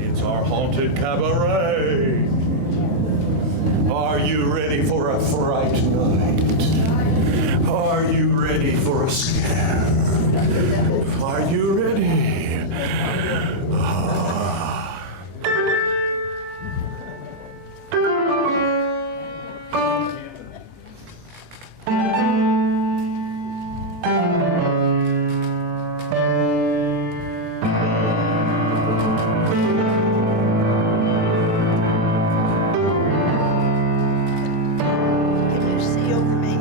It's our haunted cabaret. Are you ready for a fright night? Are you ready for a scare? Are you ready? Can you see over me?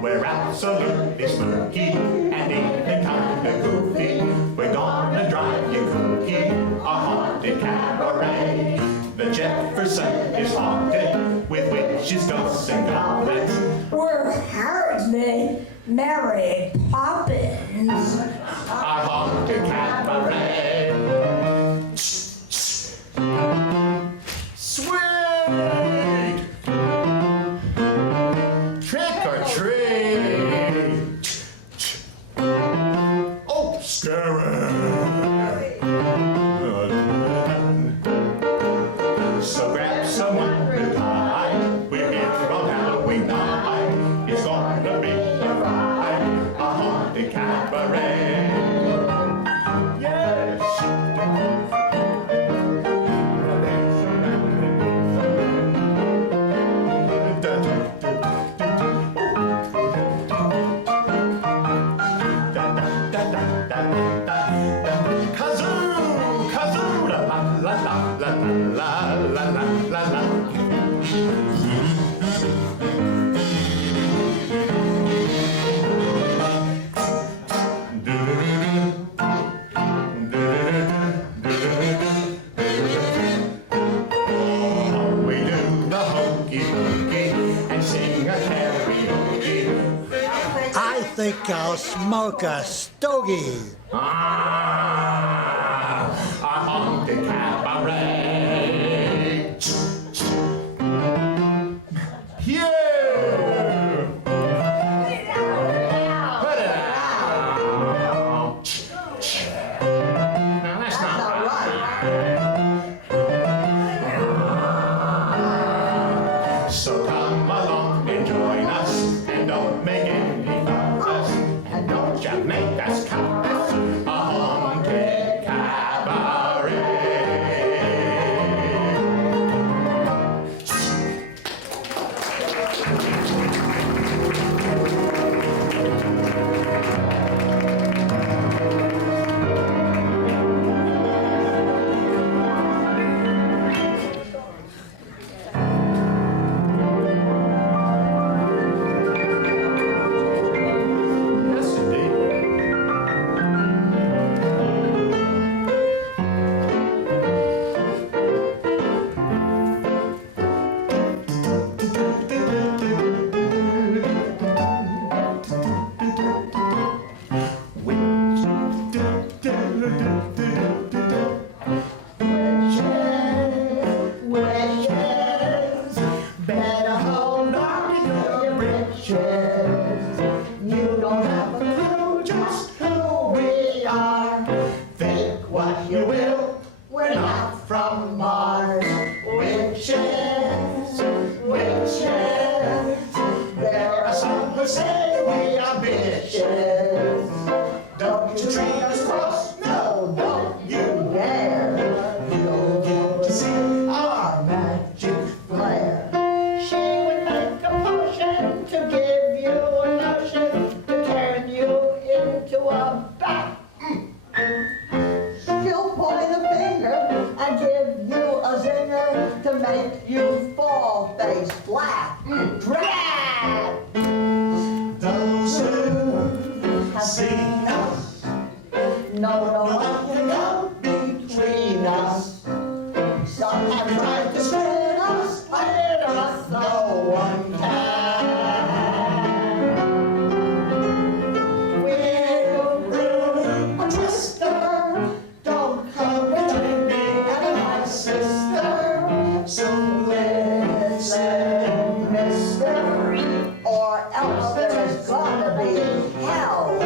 We're absolutely spooky and even kinda goofy. We're gonna drive you kooky, a haunted cabaret. The Jefferson is haunted with witches, ghosts, and goblins. We're hardly Mary Poppins. A haunted cabaret. Sweet! Trick or treat! Oh, scary! So grab someone with pie. We're here on Halloween night. It's gonna be a ride, a haunted cabaret. Yes! Kazoo! Kazoo! La la la la la la la la la. We do the hokey pokey and sing a karaoke. I think I'll smoke a stogie. Ah, a haunted cabaret. Yeah! Put it out. Now that's not right. So come along and join us, and don't make any fuss, and don't you make us cuss. A make you fall face flat. Drag! Those who have seen us know what can go between us. Some have tried to spin us, hide us, no one can. We'll brew a twister, don't come between me and my sister. So listen, mister, Or else there's gonna be hell.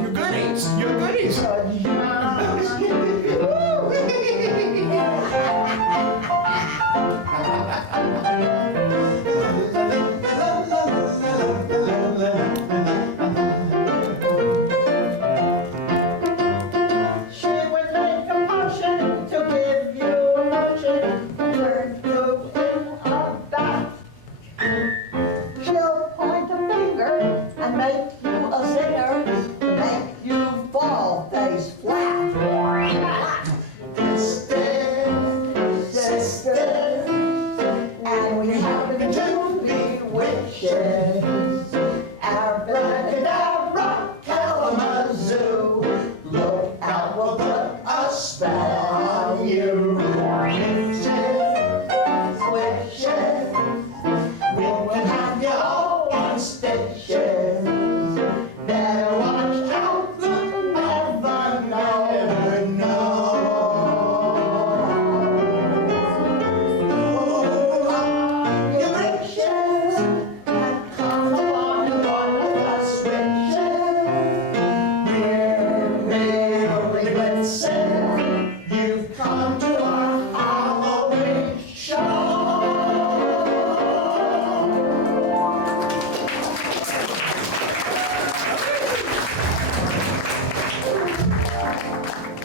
Your goodies, your goodies. She would make a potion to give you a motion, turn you in a bath. She'll point a finger and make you a sinner, to make you fall face flat. Sister, and we happen to be witches. Abracadabra, Kalamazoo, look out, we'll put a spell on you. Witches, we will have you all on stitches. Better watch out, you'll never know. You witches, and come along to one of us witches. We're really glisten. You've come to our Halloween show.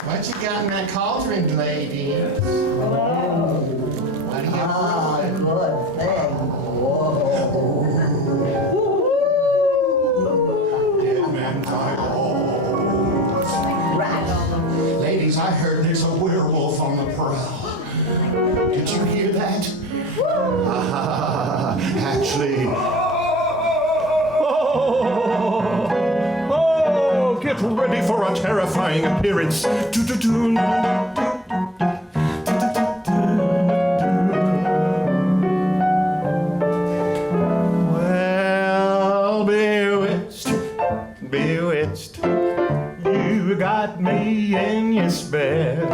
What you got in that cauldron, ladies? What do you Good thing. Dead man die. Ladies, I heard there's a werewolf on the prowl. Did you hear that? Actually. Oh, get ready for a terrifying appearance. Well, bewitched, bewitched, you got me in your spell.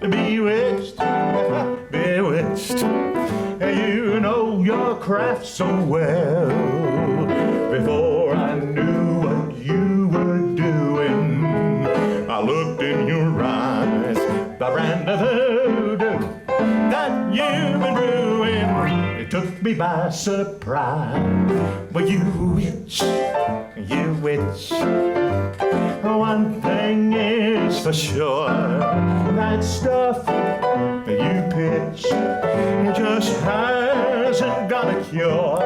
Bewitched, bewitched, you know your craft so well. Before I knew what you were doing, I looked in your eyes, the brand of voodoo that you've been brewing. It took me by surprise. Well, you witch, you witch. One thing is for sure, that stuff that you pitch just hasn't got a cure.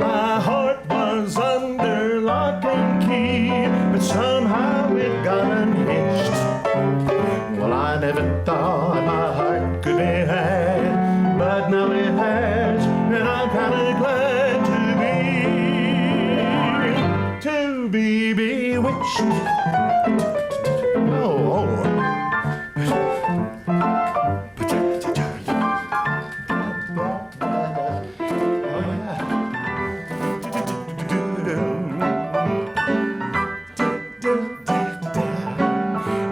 My heart was under lock and key, but somehow it got unhitched. Well, I never thought my heart could be had, but now it has, and I'm kinda glad to be bewitched. Oh,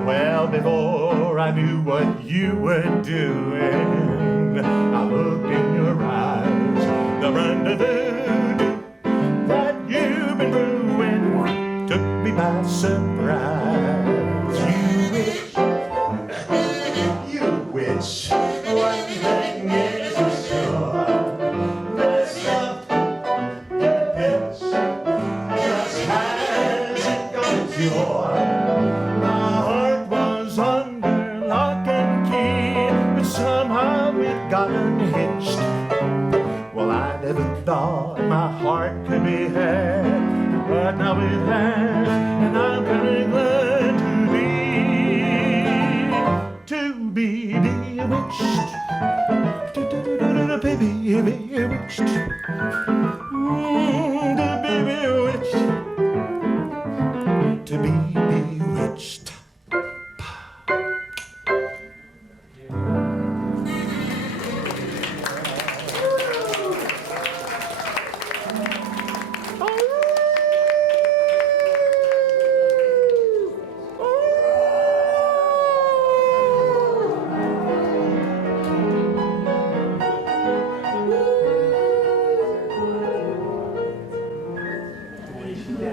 well, before I knew what you were doing, I looked in your eyes, the rendezvous that you've been brewing took me by surprise. You witch. One thing is for sure, got unhitched. Well, I never thought my heart could be had, but now it has, and I'm very glad to be bewitched. Baby, bewitched. To be bewitched. To be bewitched.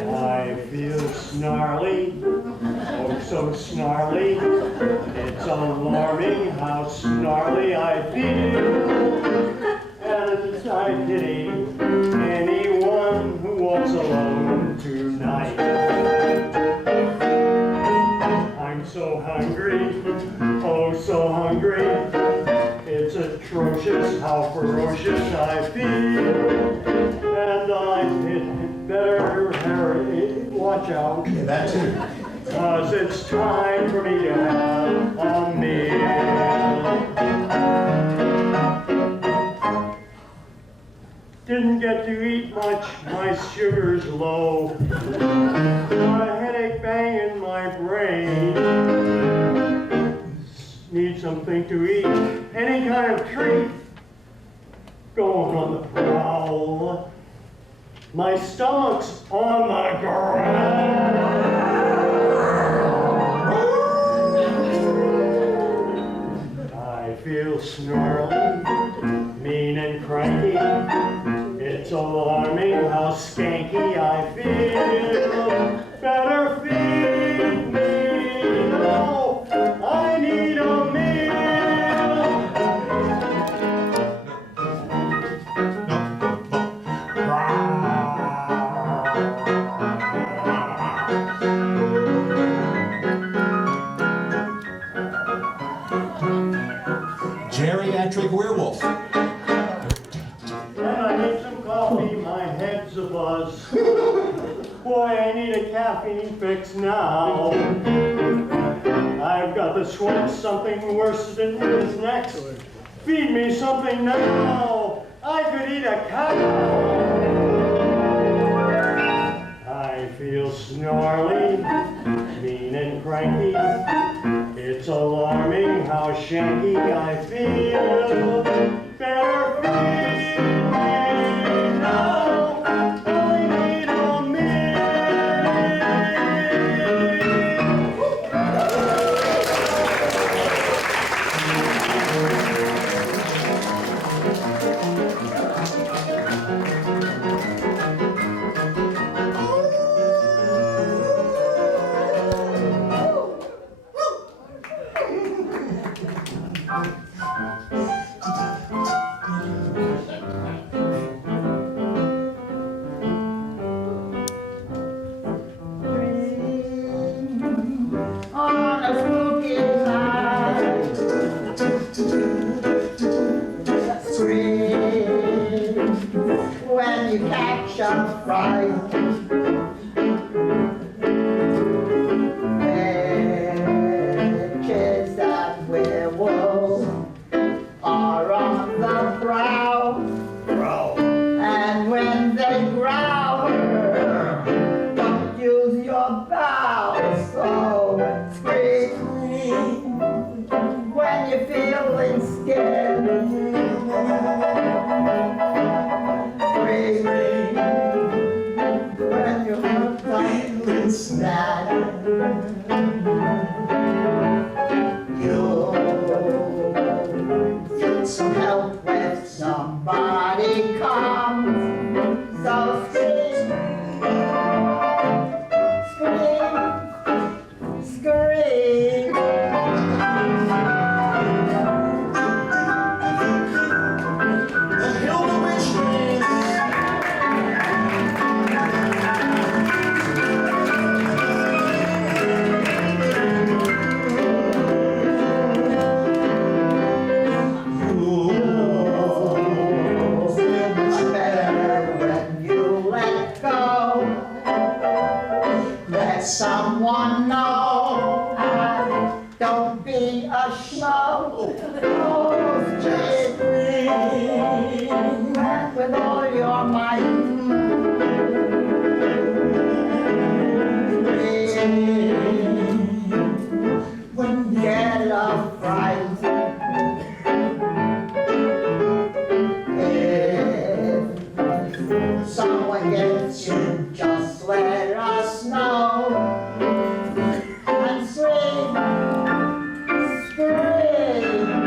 I feel snarly, oh so snarly. It's alarming how snarly I feel. And I pity anyone who walks alone tonight. I'm so hungry, oh so hungry. It's atrocious how ferocious I feel. And I better watch out. Yeah, that too. 'Cause it's time for me to have a meal. Didn't get to eat much, my sugar's low. Got a headache banging my brain. Need something to eat, any kind of treat. Going on the prowl. My stomach's on the ground. I feel snarly, mean and cranky. It's alarming how skanky I feel. Better feed me. No, I need a meal. Geriatric werewolf. When I need some coffee, my head's abuzz. Boy, I need a caffeine fix now. I've got the sweat, something worse than is next. Feed me something now. I could eat a cow. I feel snarly, mean and cranky. It's alarming how shanky I feel. Better feed me now. I need a On a spooky night, scream when you catch a fright. Witches and werewolves are on the prowl, and when they growl, don't use your bowels, so scream when you're feeling scared. Scream when you're feeling sad. You'll get some help with somebody comes, so scream. Scream, scream. Just swing back with all your might. When you get a fright, if someone gets you, just let us know and swing, scream,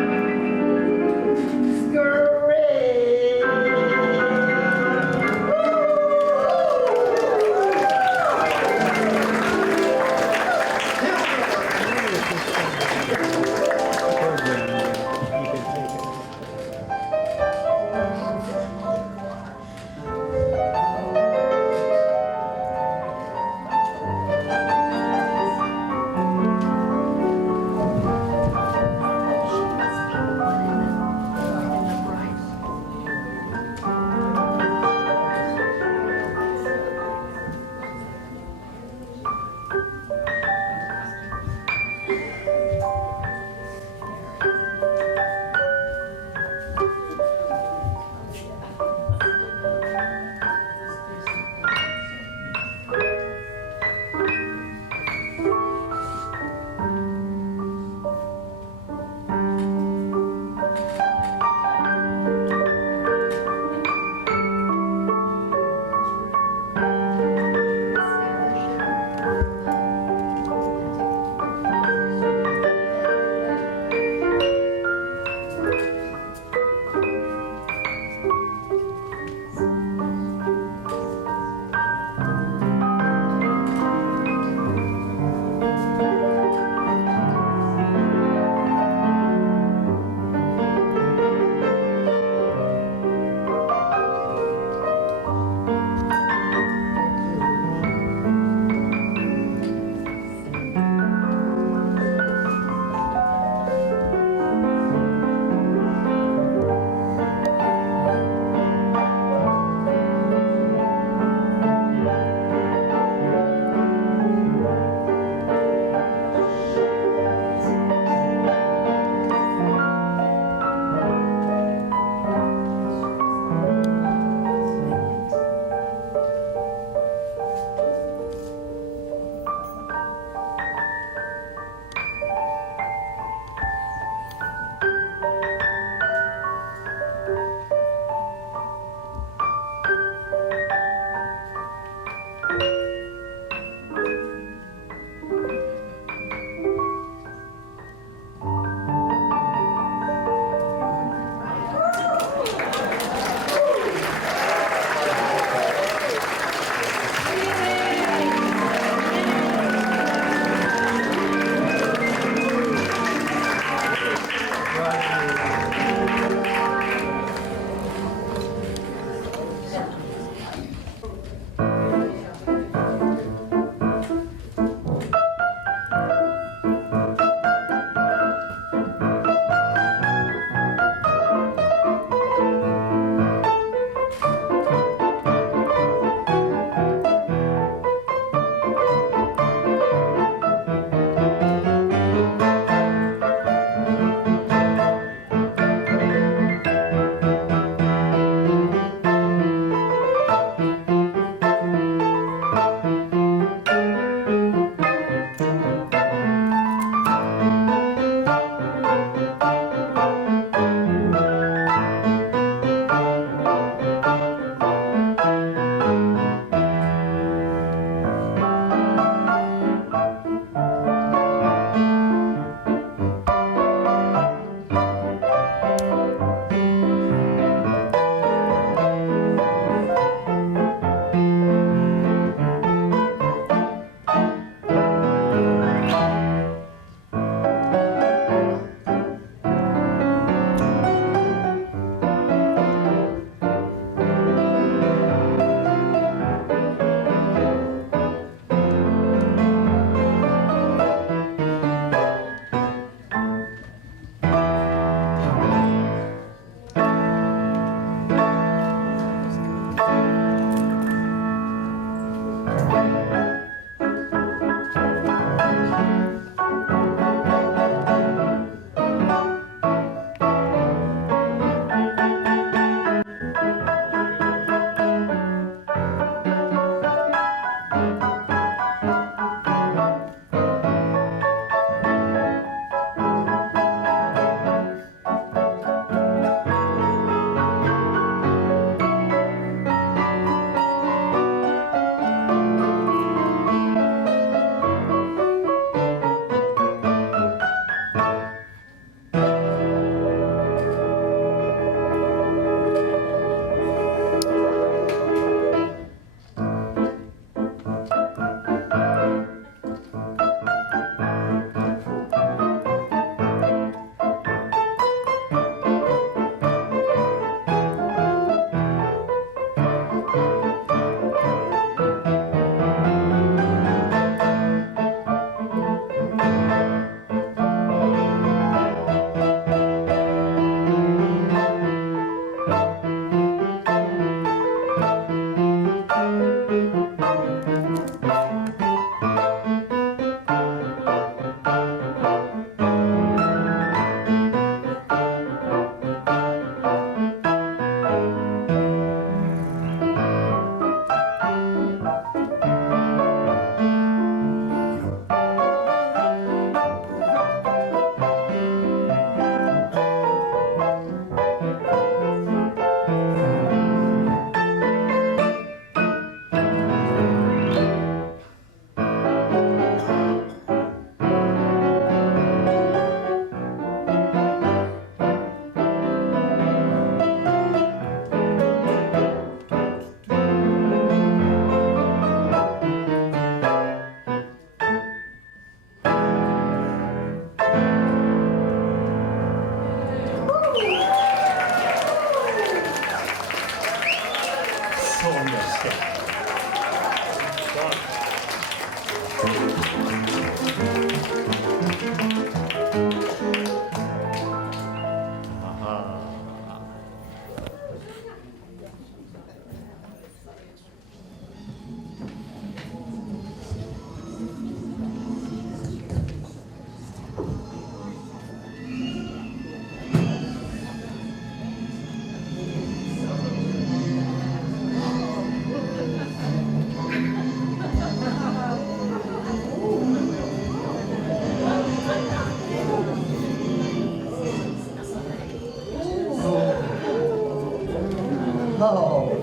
Oh,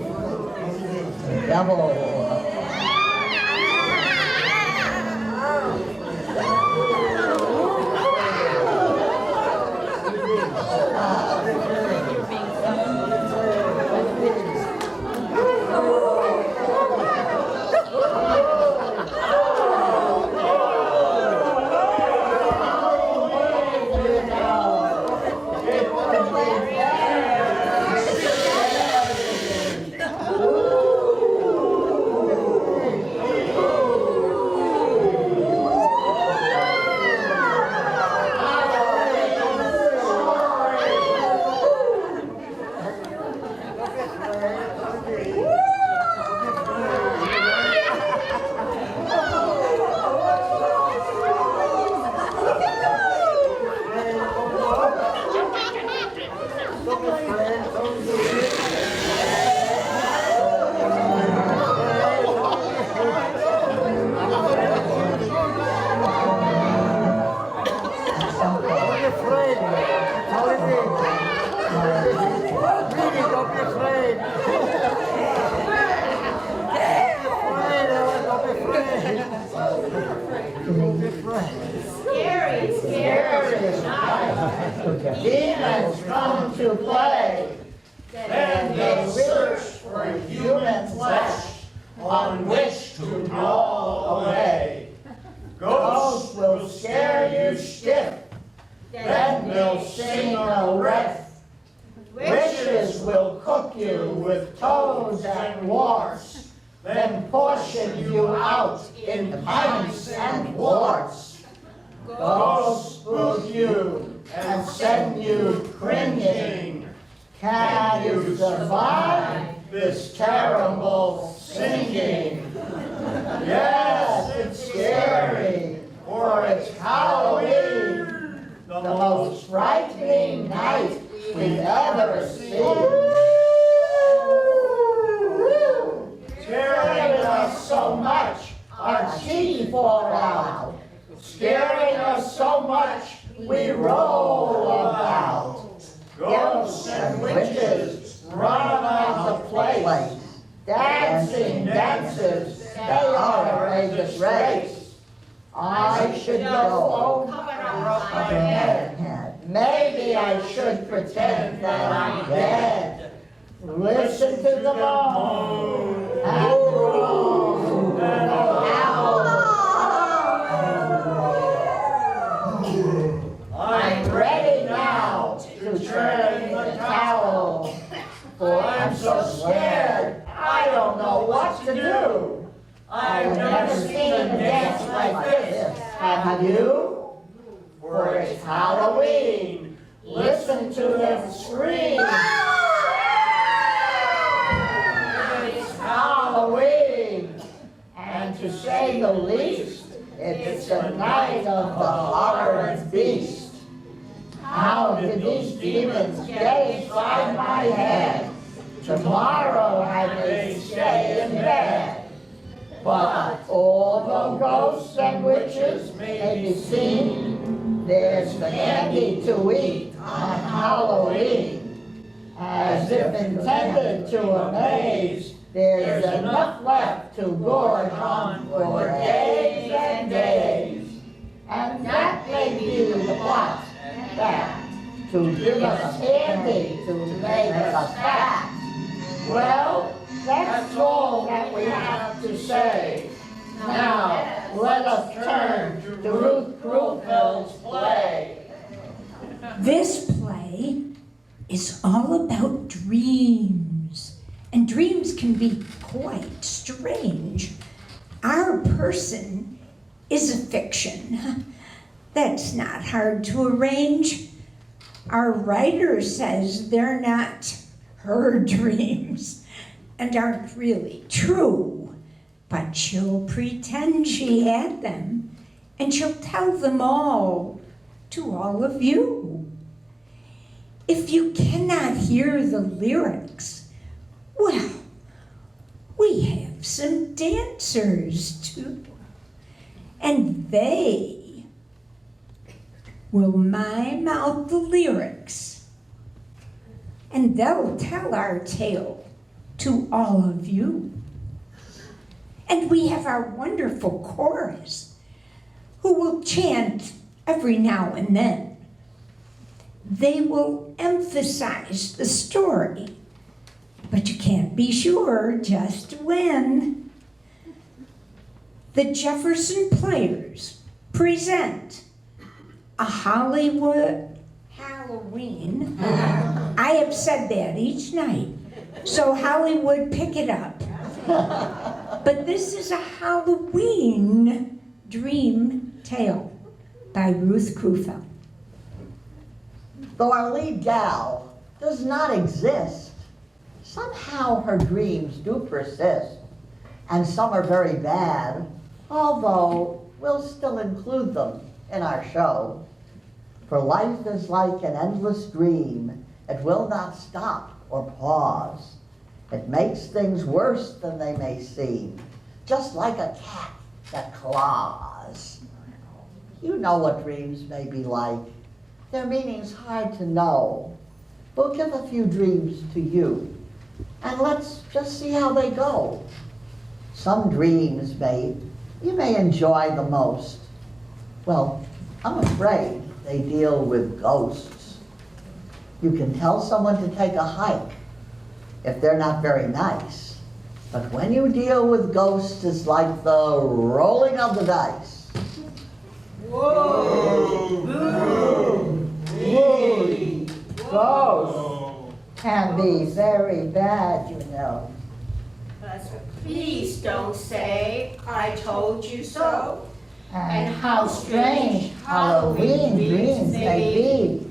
double. Demons come to play, then they search for human flesh on which to draw away. Ghosts will scare you stiff, then they'll sing a riff. Witches will cook you with toads and warts, then portion you out in pints and quarts. Ghosts spook you and send you cringing. Can you survive this terrible singing? Yes, it's scary, for it's Halloween, the most frightening night we've ever seen. Scaring us so much, our teeth fall out. Scaring us so much, we roll about. Ghosts and witches run about the place, dancing dances, they are a disgrace. I should go over my head. Maybe I should pretend that I'm dead. Listen to the moan and groan and howl. I'm ready now to turn the towel, for I'm so scared I don't know what to do. I've never seen a dance like this, have you? For it's Halloween, listen to them scream. It's Halloween, and to say the least, it's the night of the horrid beast. How did these demons get inside my head? Tomorrow I may stay in bed. But although ghosts and witches may be seen, there's candy to eat on Halloween. As if intended to amaze, there's enough left to gorge on for days and days. And that may be the plot, that to give us candy to make us fat. Well, that's all that we have to say. Now, let us turn to Ruth Crewfield's play. This play is all about dreams, and dreams can be quite strange. Our person is a fiction. That's not hard to arrange. Our writer says they're not her dreams and aren't really true, but she'll pretend she had them, and she'll tell them all to all of you. If you cannot hear the lyrics, well, we have some dancers too, and they will mime out the lyrics, and they'll tell our tale to all of you. And we have our wonderful chorus who will chant every now and then. They will emphasize the story, but you can't be sure just when. The Jefferson Players present a Hollywood Halloween. I have said that each night, so Hollywood, pick it up. But this is a Halloween dream tale by Ruth Krufeld. Though our lead gal does not exist, somehow her dreams do persist, and some are very bad, although we'll still include them in our show. For life is like an endless dream. It will not stop or pause. It makes things worse than they may seem, just like a cat that claws. You know what dreams may be like. Their meaning's hard to know. We'll give a few dreams to you, and let's just see how they go. Some dreams, you may enjoy the most. Well, I'm afraid they deal with ghosts. You can tell someone to take a hike if they're not very nice. But when you deal with ghosts, it's like the rolling of the dice. Whoa! Whoa! Ghosts can be very bad, you know. Please don't say, I told you so. And how strange Halloween dreams may be.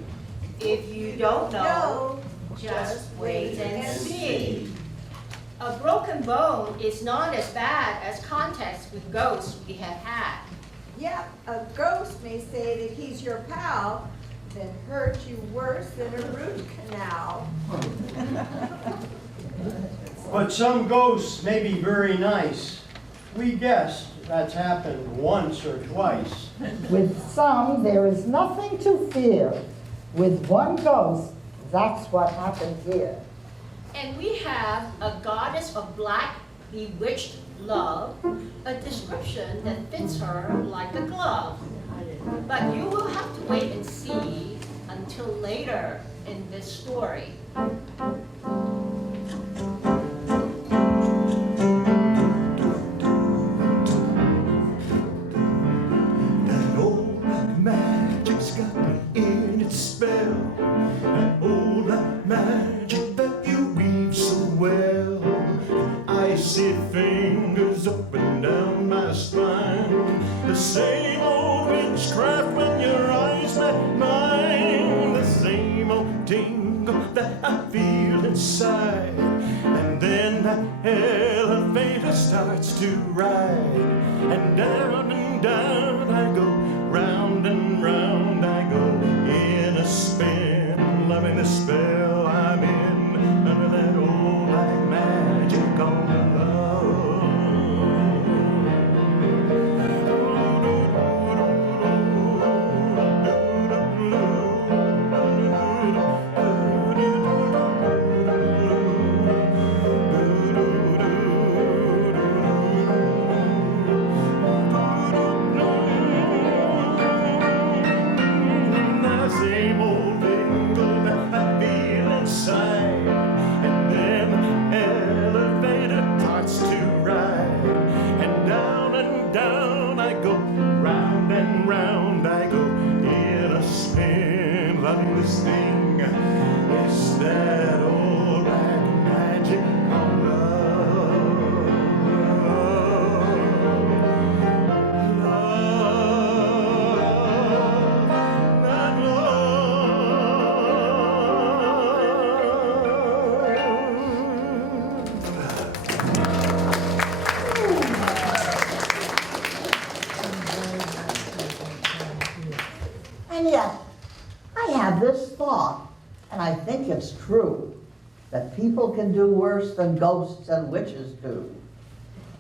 If you don't know, just wait and see. A broken bone is not as bad as contacts with ghosts we have had. Yep, a ghost may say that he's your pal, then hurt you worse than a root canal. But some ghosts may be very nice. We guess that's happened once or twice. With some, there is nothing to fear. With one ghost, that's what happened here. And we have a goddess of black, bewitched love, a description that fits her like a glove. But you will have to wait and see until later in this story. That old black magic's got me in its spell. That old black magic that you weave so well. Icy fingers up and down my spine. The same old witchcraft when your eyes met mine. The same old tingle that I feel inside. And then the elevator starts to ride. And down I go, round and round I go, in a spin, loving the spell I'm in, under that old black magic called this thing. It's that old black magic of love. That And yet, I have this thought, and I think it's true, that people can do worse than ghosts and witches do.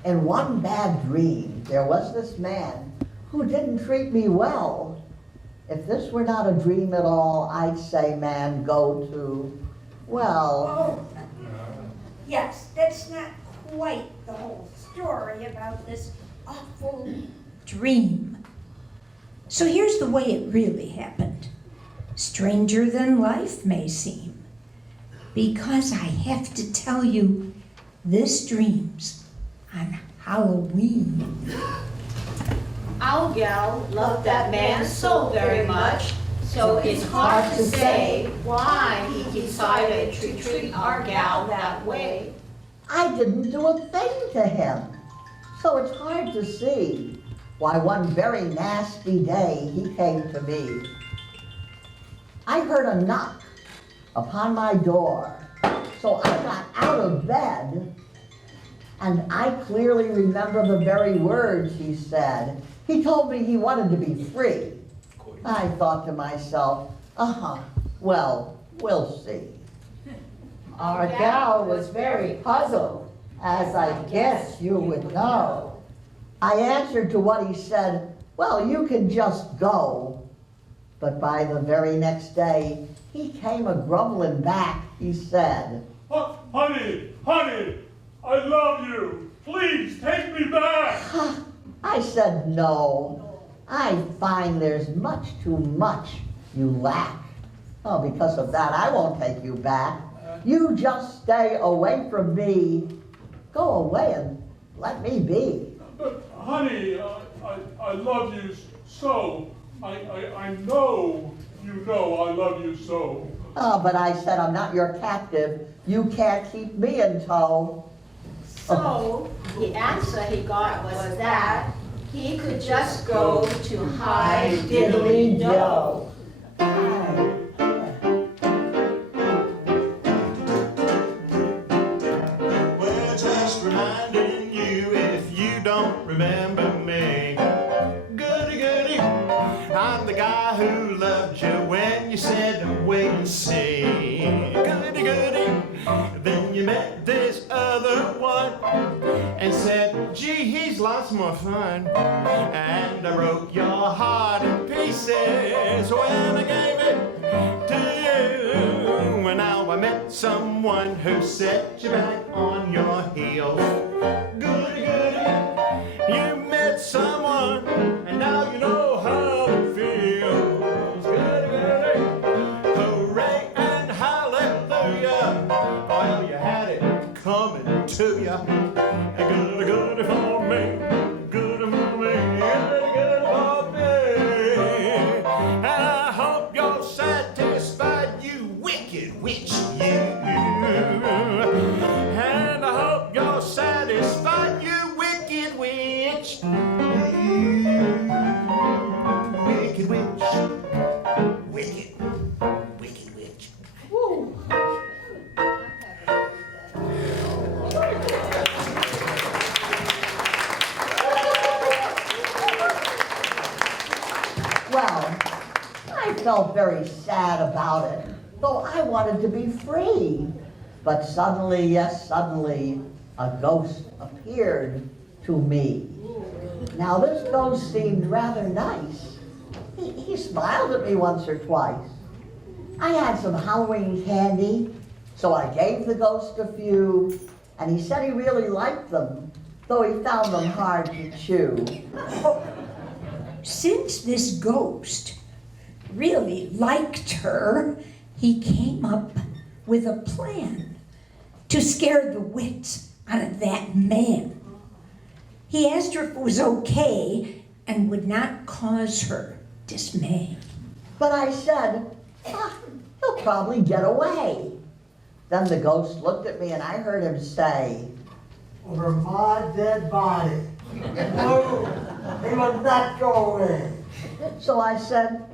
In one bad dream, there was this man who didn't treat me well. If this were not a dream at all, I'd say, man, go to, well, Yes, that's not quite the whole story about this awful dream. So here's the way it really happened. Stranger than life may seem, because I have to tell you this dream's on Halloween. Our gal loved that man so very much, so it's hard to say why he decided to treat our gal that way. I didn't do a thing to him, so it's hard to see why one very nasty day he came to me. I heard a knock upon my door, so I got out of bed, and I clearly remember the very words he said. He told me he wanted to be free. I thought to myself, well, we'll see. Our gal was very puzzled, as I guess you would know. I answered to what he said, well, you can just go. But by the very next day, he came a-grumbling back. He said, Honey, I love you. Please take me back. I said, no. I find there's much too much you lack. Oh, because of that, I won't take you back. You just stay away from me. Go away and let me be. But honey, I love you so. I know you know I love you so. Oh, but I said I'm not your captive. You can't keep me in tow. So the answer he got was that he could just go to high diddly do. Well, just reminding you if you don't remember me. Goody, goody, I'm the guy who loved you when you said wait and see. Goody, goody, then you met this other one and said, gee, he's lots more fun. And I broke your heart in pieces when I gave it to you. And now I met someone who set you back on your heels. Goody, goody, you met someone and now you know how it feels. Goody, goody, hooray and hallelujah. Well, you had it coming to you. Goody, goody for me, goody for me, goody, goody for me. And I hope you're satisfied, you wicked witch, you. And I hope you're satisfied, you wicked witch. Wicked witch. Wicked witch. Woo. Well, I felt very sad about it, though I wanted to be free. But suddenly, yes, suddenly, a ghost appeared to me. Now, this ghost seemed rather nice. He smiled at me once or twice. I had some Halloween candy, so I gave the ghost a few, and he said he really liked them, though he found them hard to chew. Since this ghost really liked her, he came up with a plan to scare the wits out of that man. He asked her if it was okay and would not cause her dismay. But I said, he'll probably get away. Then the ghost looked at me and I heard him say, Over my dead body. No, he will not go away. so I said,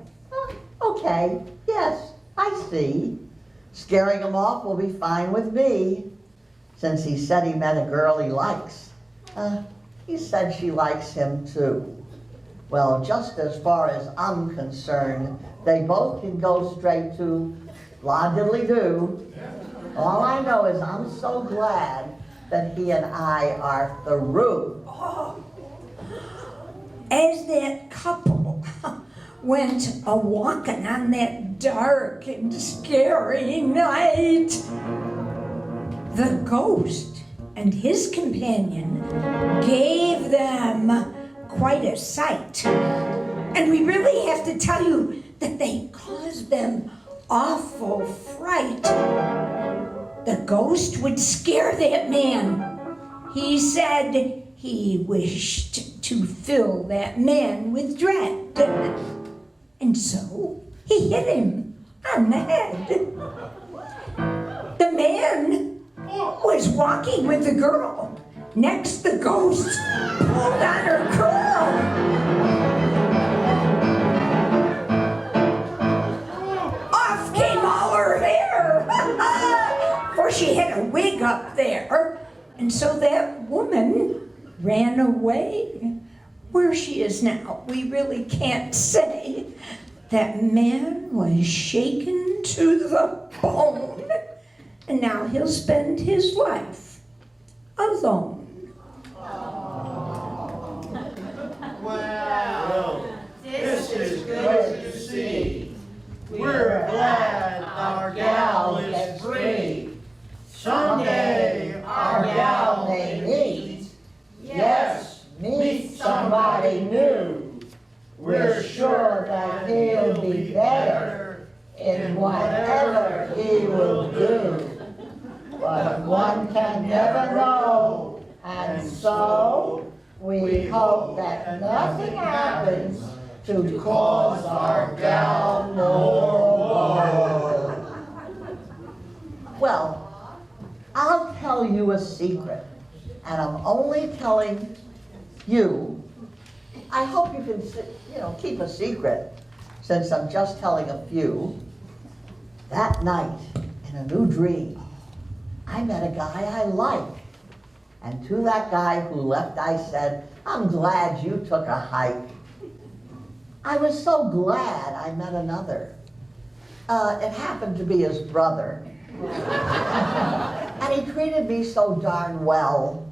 okay, yes, I see. Scaring him off will be fine with me. Since he said he met a girl he likes, he said she likes him too. Well, just as far as I'm concerned, they both can go straight to la diddly do. All I know is I'm so glad that he and I are through. As that couple went a-walking on that dark and scary night, The ghost and his companion gave them quite a sight. And we really have to tell you that they caused them awful fright. The ghost would scare that man. He said he wished to fill that man with dread. And so he hit him on the head. The man was walking with the girl. Next, the ghost pulled on her curl. Off came all her hair. For she had a wig up there. And so that woman ran away. Where she is now, we really can't say. That man was shaken to the bone. And now he'll spend his life alone. Well, this is good to see. We're glad our gal is free. Someday our gal may meet. Yes, meet somebody new. We're sure that he'll be better in whatever he will do. But one can never know, and so we hope that nothing happens to cause our gal more woe. Well, I'll tell you a secret, and I'm only telling you. I hope you can, keep a secret, since I'm just telling a few. That night, in a new dream, I met a guy I like. And to that guy who left, I said, I'm glad you took a hike. I was so glad I met another. It happened to be his brother. And he treated me so darn well.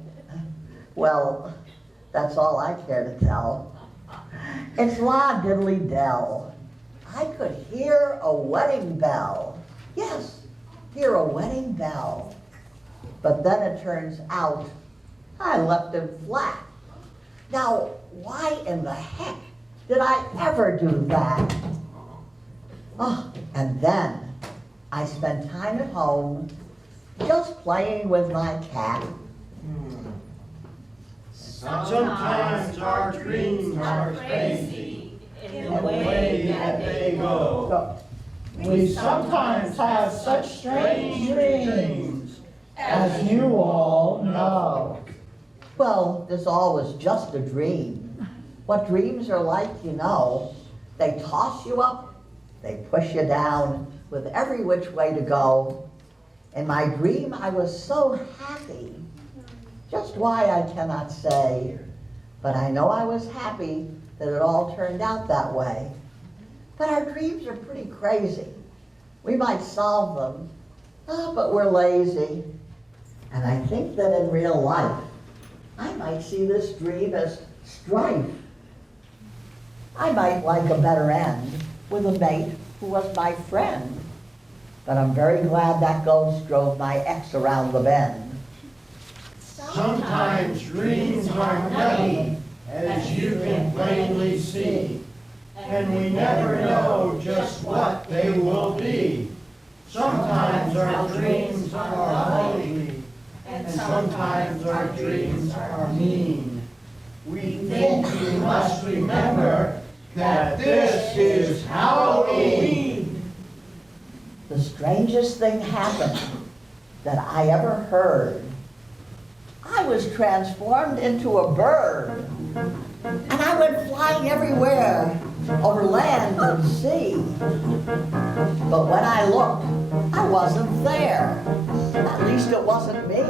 Well, that's all I care to tell. It's la diddly dell. I could hear a wedding bell. Yes, hear a wedding bell. But then it turns out I left him flat. Now, why in the heck did I ever do that? Oh, and then I spent time at home just playing with my cat. Sometimes our dreams are crazy in the way that they go. We sometimes have such strange dreams, as you all know. Well, this all was just a dream. What dreams are like, they toss you up, they push you down with every which way to go. In my dream, I was so happy. Just why, I cannot say, but I know I was happy that it all turned out that way. But our dreams are pretty crazy. We might solve them, but we're lazy. And I think that in real life, I might see this dream as strife. I might like a better end with a mate who was my friend. But I'm very glad that ghost drove my ex around the bend. Sometimes dreams are nutty, as you can plainly see, and we never know just what they will be. Sometimes our dreams are holy, and sometimes our dreams are mean. We think we must remember that this is Halloween. The strangest thing happened that I ever heard. I was transformed into a bird, and I went flying everywhere, over land and sea. But when I looked, I wasn't there. At least it wasn't me.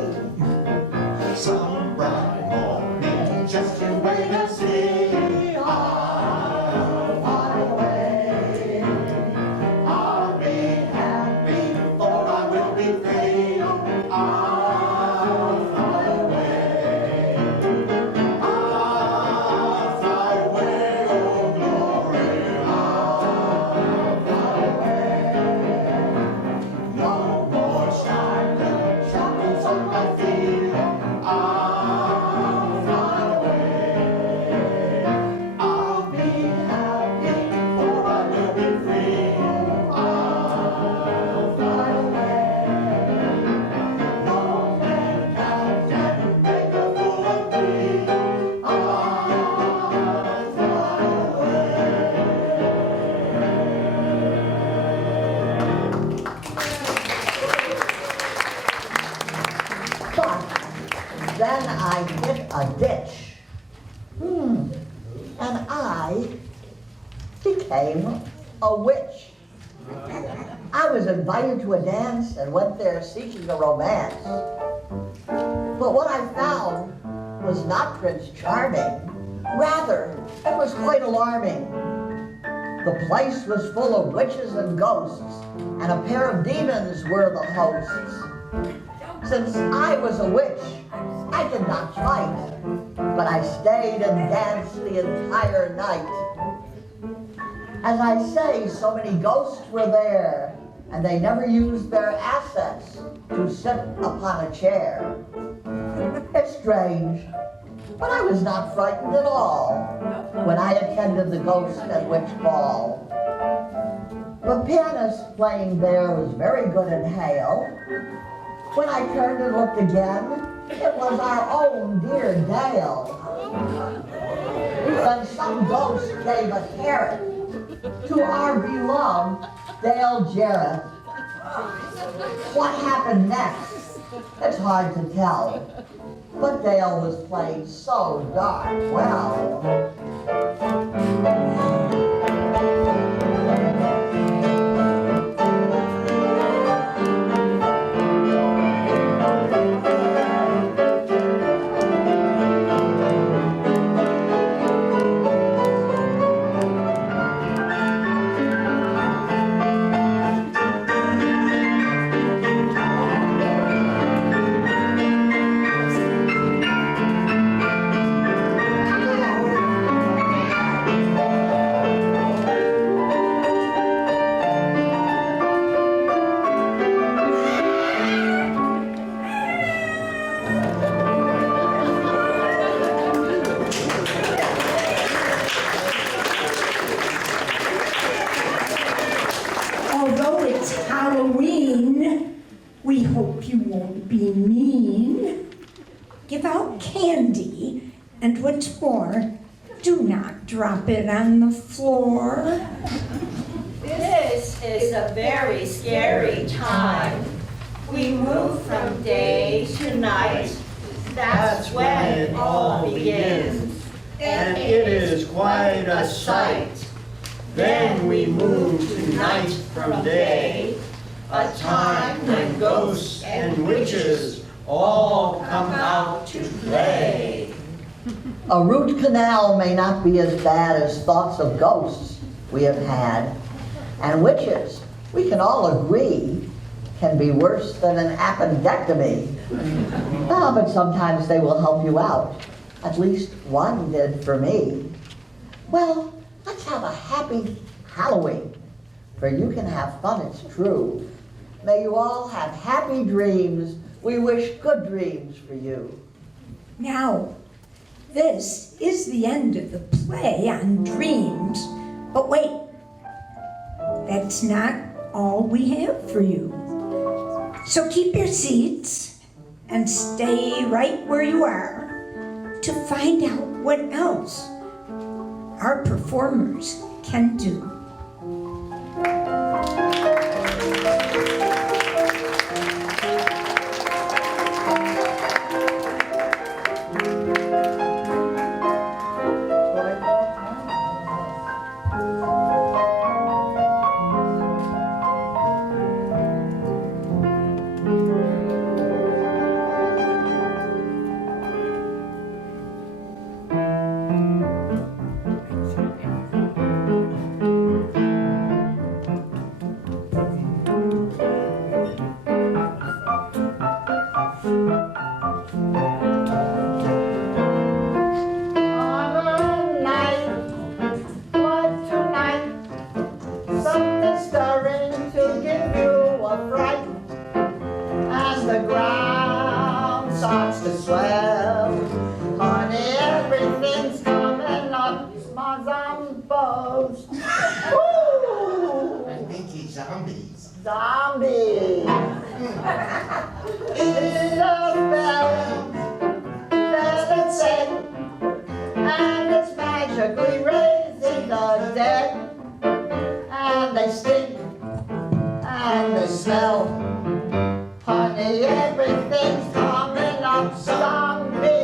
Some bright morning, just you wait and see. I'll fly away. I'll be happy, for I will be free. I'll fly away. I'll fly away, oh glory. I'll fly away. No more shining, shining so then I hit a ditch. And I became a witch. I was invited to a dance and went there seeking a romance. But what I found was not Prince Charming. Rather, it was quite alarming. The place was full of witches and ghosts, and a pair of demons were the hosts. Since I was a witch, I did not fight, but I stayed and danced the entire night. As I say, so many ghosts were there, and they never used their assets to sit upon a chair. It's strange, but I was not frightened at all when I attended the Ghost and Witch Ball. The pianist playing there was very good and hale. When I turned and looked again, it was our own dear Dale. Then some ghost gave a carrot to our beloved Dale Jarrett. What happened next? It's hard to tell. But Dale was playing so darn well. Although it's Halloween, we hope you won't be mean. Give out candy, and what's more, do not drop it on the floor. This is a very scary time. We move from day to night. That's when it all begins. And it is quite a sight. Then we move to night from day, a time when ghosts and witches all come out to play. A root canal may not be as bad as thoughts of ghosts we have had. And witches, we can all agree, can be worse than an appendectomy. But sometimes they will help you out. At least one did for me. Well, let's have a happy Halloween, for you can have fun, it's true. May you all have happy dreams. We wish good dreams for you. Now, this is the end of the play on dreams. But wait, that's not all we have for you. So keep your seats and stay right where you are to find out what else our performers can do. Zombies. It's a spell that said, and it's magically raising the dead. And they stink, and they smell. Honey, everything's coming up. Zombies.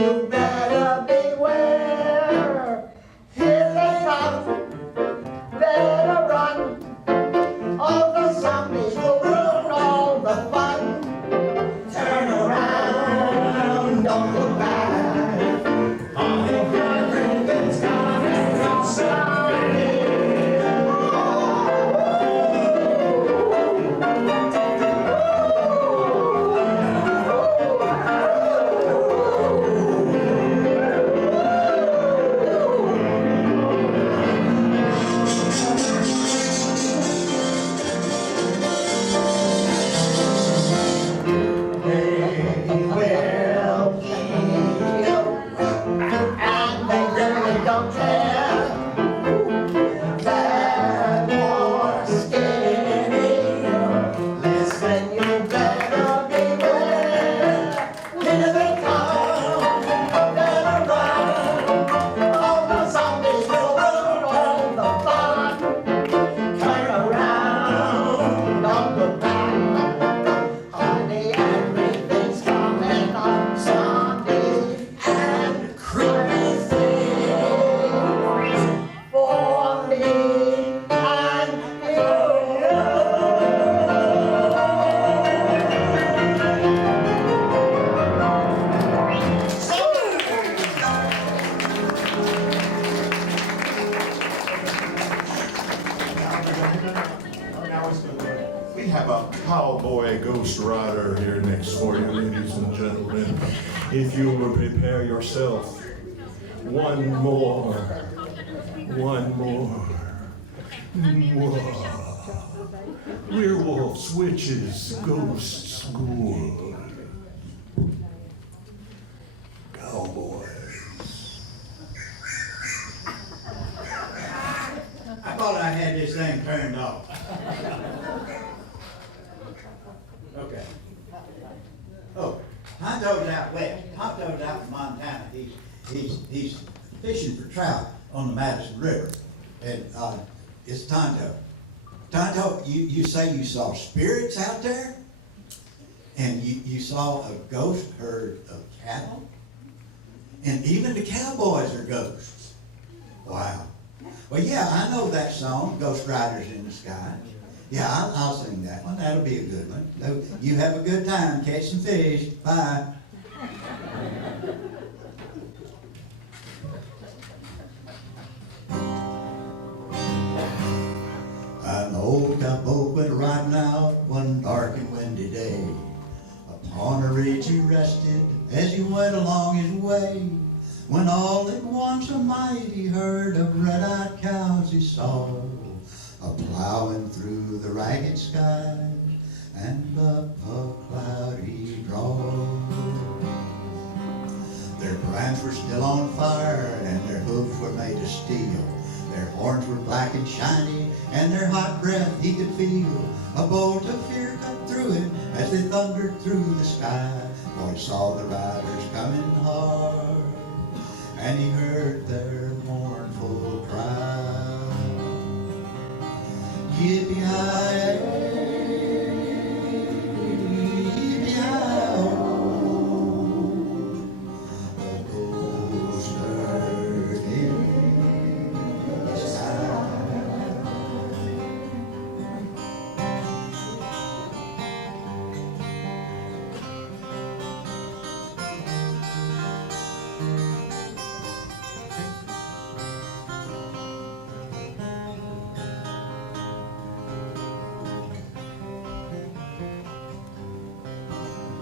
you better beware. Here they come, better run. All the zombies will ruin all the fun. Turn around, don't look back. All the everything's coming from somebody. We have a cowboy ghost rider here next for you, ladies and gentlemen. If you will prepare yourself, one more. Mwah. Werewolves, witches, ghosts, ghouls, cowboys. I thought I had this thing turned off. Okay. Oh, Tonto's out west. Tonto's out in Montana. He's fishing for trout on the Madison River. And it's Tonto. Tonto, you say you saw spirits out there? And you saw a ghost herd of cattle? And even the cowboys are ghosts. Wow. Well, yeah, I know that song, Ghost Riders in the Sky. Yeah, I'll sing that one. That'll be a good one. You have a good time. Catch some fish. Bye. An old cowboy went riding out one dark and windy day. Upon a ridge he rested as he went along his way. When all at once a mighty herd of red-eyed cows he saw, a-plowing through the ragged skies and up a cloudy draw. Their brands were still on fire and their hooves were made of steel. Their horns were black and shiny and their hot breath he could feel. A bolt of fear cut through him as they thundered through the sky. For he saw the riders coming hard and he heard their mournful cry. Yippee-hi-yay, yippee-hi-oh, a ghost herd in the sky.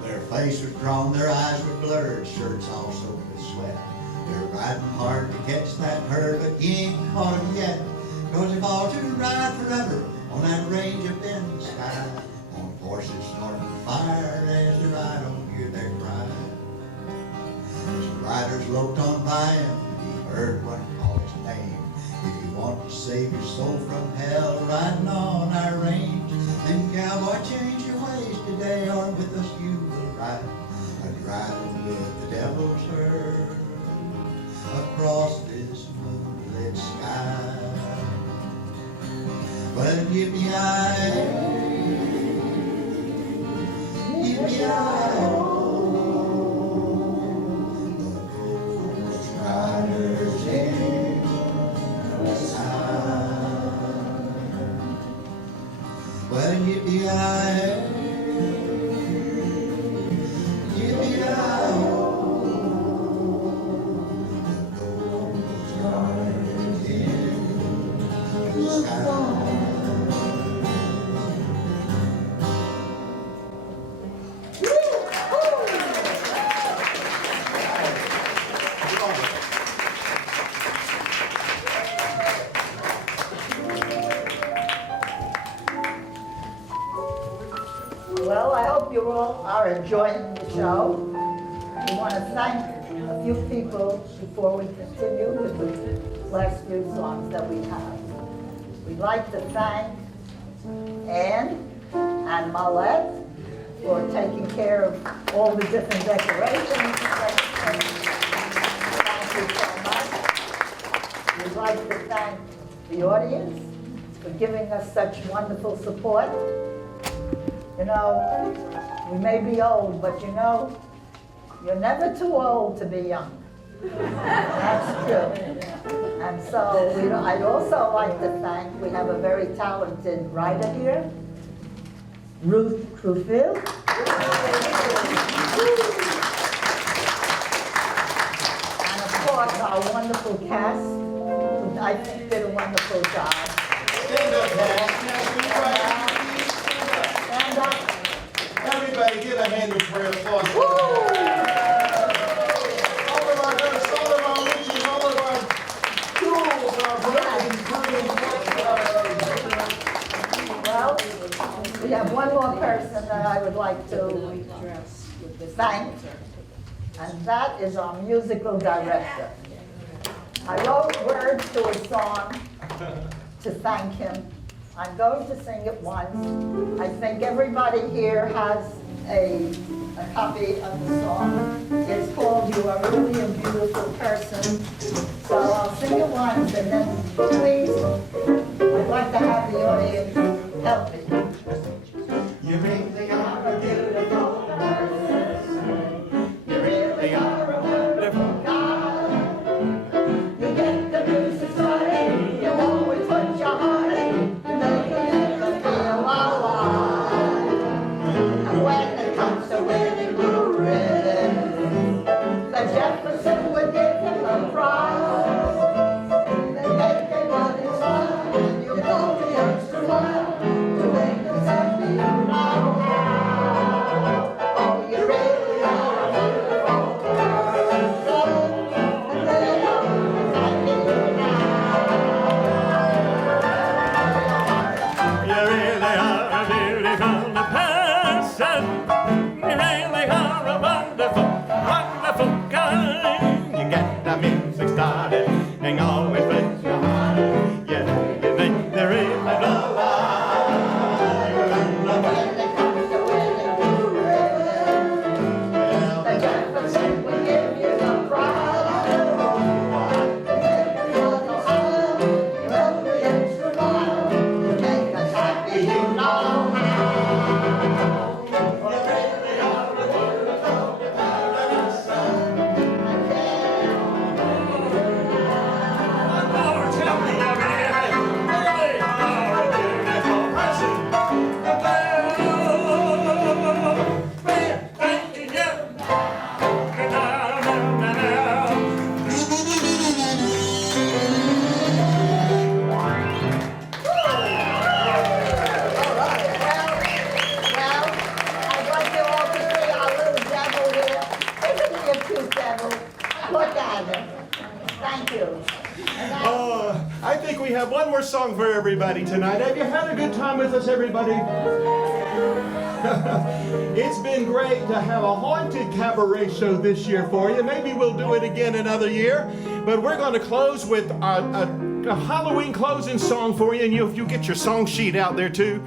Their face was drawn, their eyes were blurred, shirts all soaked with sweat. They're riding hard to catch that herd, but you ain't caught 'em yet. 'Cause they've all to ride forever on that range up in the sky. On horses snorting fire as they ride on, hear their cry. As the riders loped on by him, he heard one call his name. If you want to save your soul from hell, riding on our range, then cowboy, change your ways today, or with us you will ride. Riding with the devil's herd across this moonlit sky. Well, yippee-yi-yay, yippee-yi-oh, the hope you all are enjoying the show. We want to thank a few people before we continue with the last few songs that we have. We'd like to thank Anne and Marlette for taking care of all the different decorations. Thank you so much. We'd like to thank the audience for giving us such wonderful support. You know, we may be old, but you know, you're never too old to be young. That's true. And so I'd also like to thank, we have a very talented writer here, Ruth Crewfield. And of course, our wonderful cast, who I think did a wonderful job. Stand up, Pat. Stand up. Everybody give a hand for applause. All of our nurses, all of our witches, all of our tools, our brothers, Well, we have one more person that I would like to thank, and that is our musical director. I wrote words to a song to thank him. I'm going to sing it once. I think everybody here has a copy of the song. It's called You Are Really a Beautiful Person. So I'll sing it once, and then please, I'd like to have the audience help me. You really are a beautiful person. You really are a wonderful God. You get the music started, you always put your heart in, you make it feel alive. And when it comes to winning blue ribbons, the Jefferson would give him a prize. They make everybody smile, and you go the extra mile to make us happy, you know how. Oh, you really are a beautiful person, and they know happy you now. You really are a beautiful person. You really are a wonderful, wonderful guy. You get the music started and always puts your heart in. You think there is a love. When it comes to winning blue ribbons, the Jefferson will give you the prize. Make everyone smile, you help the extra mile, you make us happy, you know how. You really are a beautiful person, and Oh, tell me you really are a beautiful person. Thank you. Well, I'd like you all to see our little devil here. Isn't he a cute devil? Look at him. Thank you. I think we have one more song for everybody tonight. Have you had a good time with us, everybody? It's been great to have a haunted cabaret show this year for you. Maybe we'll do it again another year. But we're going to close with a Halloween closing song for you. And if you get your song sheet out there too.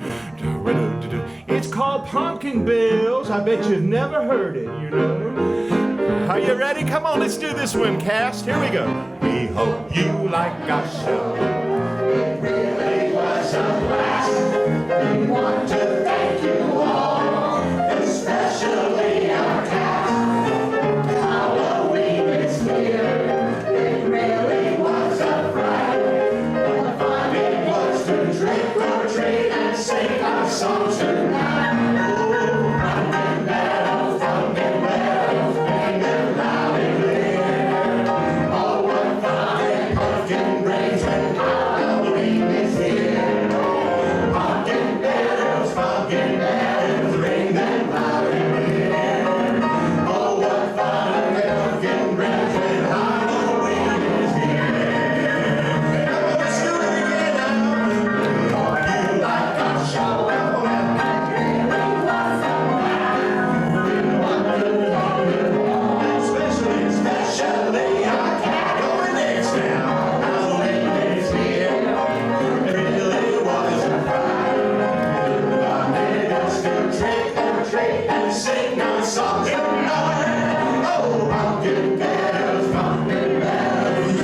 It's called Pumpkin Bills. I bet you've never heard it, you know. Are you ready? Come on, let's do this one, cast. Here we go. We hope you like our show. It really was a blast. We want to thank you all, especially our cast. Halloween is here. It really was a fright. The fun it was to drink or treat and sing our songs tonight. Pumpkin bells, ring them loud and clear. Oh, what fun it pumpkin brings when Halloween is here. Pumpkin bells, and sing a song tonight. Oh, pumpkin bells, pumpkin bells,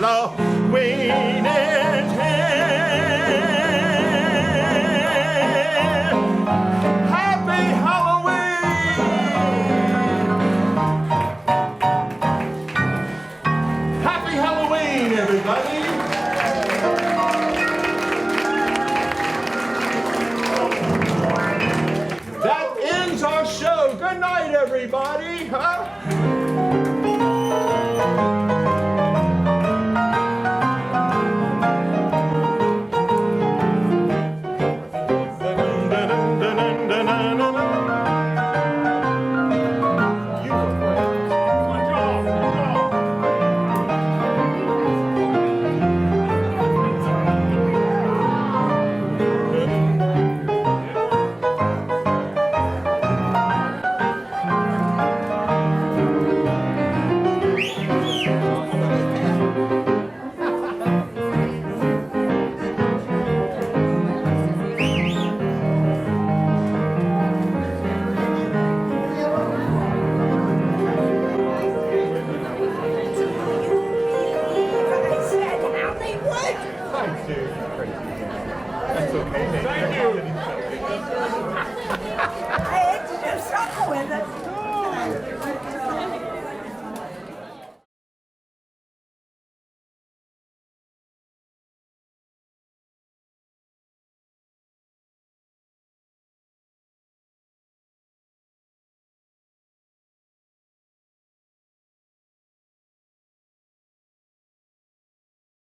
Halloween is here. Happy Halloween! Happy Halloween, everybody! That ends our show. Good night, everybody. Huh? I said how they would. Thanks, dude. That's okay, man.